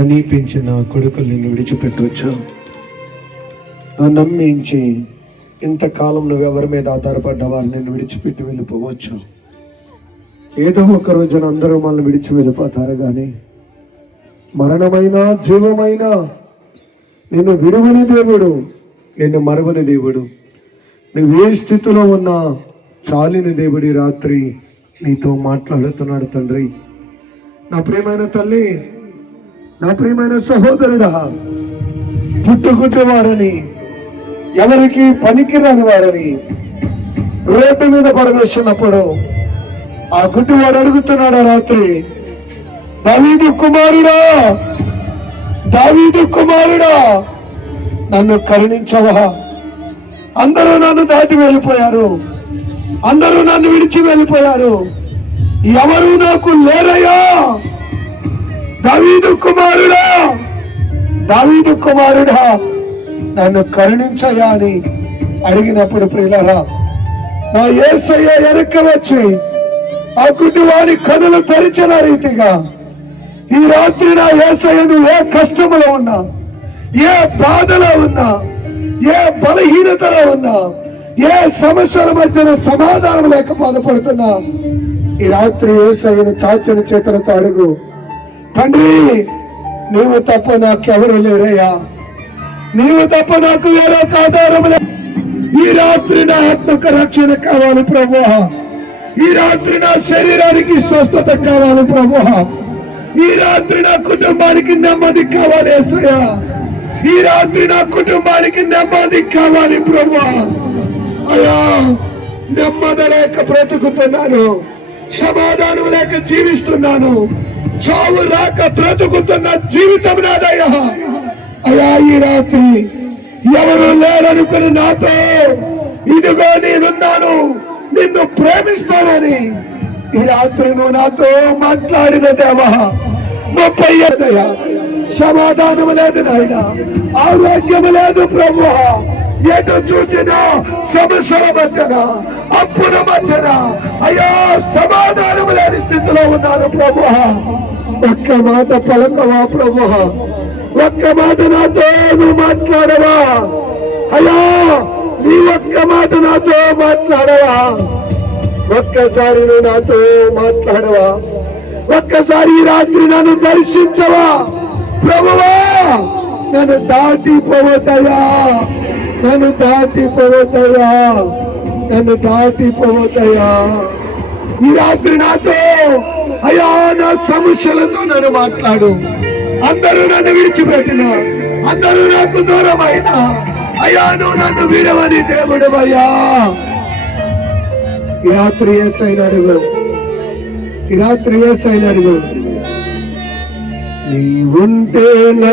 కనీ పెంచిన కొడుకులు నిన్ను విడిచిపెట్టవచ్చు. నువ్వు నమ్మించి ఇంతకాలం నువ్వు ఎవరి మీద ఆధారపడ్డ వాళ్ళు నిన్ను విడిచిపెట్టి వెళ్ళిపోవచ్చు. ఏదో ఒక రోజున అందరూ మనల్ని విడిచి వెళ్ళిపోతారు, కానీ మరణమైన జీవమైన నిన్ను విడువని దేవుడు, నిన్ను మరువని దేవుడు, నువ్వు ఏ స్థితిలో ఉన్నా చాలిన దేవుడి రాత్రి నీతో మాట్లాడుతున్నాడు. తండ్రి, నా ప్రియమైన తల్లి, నా ప్రియమైన సహోదరుడా, పుట్టుకుంటే వారని, ఎవరికి పనికిరాని వారని రోడ్డు మీద పడవేసినప్పుడు ఆ గుడ్డివాడు అడుగుతున్నాడు రాత్రి, దావీదు కుమారుడా, దావీదు కుమారుడా, నన్ను కరుణించవా? అందరూ నన్ను దాటి వెళ్ళిపోయారు, అందరూ నన్ను విడిచి వెళ్ళిపోయారు, ఎవరు నాకు లేరయ్యా. దావీదు కుమారుడా, దావీదు కుమారుడా, నన్ను కరుణించయ్యా అని అడిగినప్పుడు ప్రియులారా, నా యేసయ్య వెనక్కి వచ్చి ఆ గుడ్డివాడి కనులు తెరిచిన రీతిగా ఈ రాత్రి నా యేసయ్యను ఏ కష్టములో ఉన్నా, ఏ బాధలో ఉన్నా, ఏ బలహీనతలో ఉన్నా, ఏ సమస్యల మధ్యన సమాధానం లేక బాధపడుతున్నా, ఈ రాత్రి యేసయ్యను చాచని చేతులతో అడుగు, తండ్రి నీవు తప్ప నాకెవరు లేరయ్యా, నీవు తప్ప నాకు వేరే ఆధారం లేదు. ఈ రాత్రి నా ఆత్మకు రక్షణ కావాలి ప్రభువా, ఈ రాత్రి నా శరీరానికి స్వస్థత కావాలి ప్రభువా, ఈ రాత్రి నా కుటుంబానికి నెమ్మది కావాలి యేసయ్యా, ఈ రాత్రి నా కుటుంబానికి నెమ్మది కావాలి ప్రభువా. అయ్యా, నెమ్మది లేక బ్రతుకుతున్నాను, సమాధానం లేక జీవిస్తున్నాను, చావు రాక బ్రతుకుతున్న జీవితం నాదయ్యా. అయ్యా, ఈ రాత్రి ఎవరు లేరనుకుని నాతో, ఇదిగో నేనున్నాను, నిన్ను ప్రేమిస్తానని ఈ రాత్రి నువ్వు నాతో మాట్లాడిన దేవా, 30 సమాధానం లేదు నాయన, ఆరోగ్యం లేదు ప్రభువా, ఎటు చూసిన సమస్యల మధ్యన, అప్పుల మధ్యన అయ్యా సమాధానం లేని స్థితిలో ఉన్నారు ప్రభువా. ఒక్క మాట పలకవా ప్రభువా, ఒక్క మాట నాతో నువ్వు మాట్లాడవా అయ్యా, నీ ఒక్క మాట నాతో మాట్లాడవా, ఒక్కసారి నువ్వు నాతో మాట్లాడవా, ఒక్కసారి ఈ రాత్రి నన్ను దర్శించవా ప్రభువా. నన్ను దాటిపోవద్దయ్యా, నన్ను దాటిపోవద్దయ్యా, నన్ను దాటిపోవద్దయ్యా. ఈ రాత్రి నాతో అయ్యా నా సమస్యలతో నన్ను మాట్లాడు. అందరూ నన్ను విడిచిపెట్టిన, అందరూ నాకు దూరమైన అయ్యా, నువ్వు నన్ను విడవని దేవుడు అయ్యా. ఈ రాత్రి యేసయ్యను అడుగు, ఈ రాత్రి యేసయ్యను అడుగు, నీవుంటే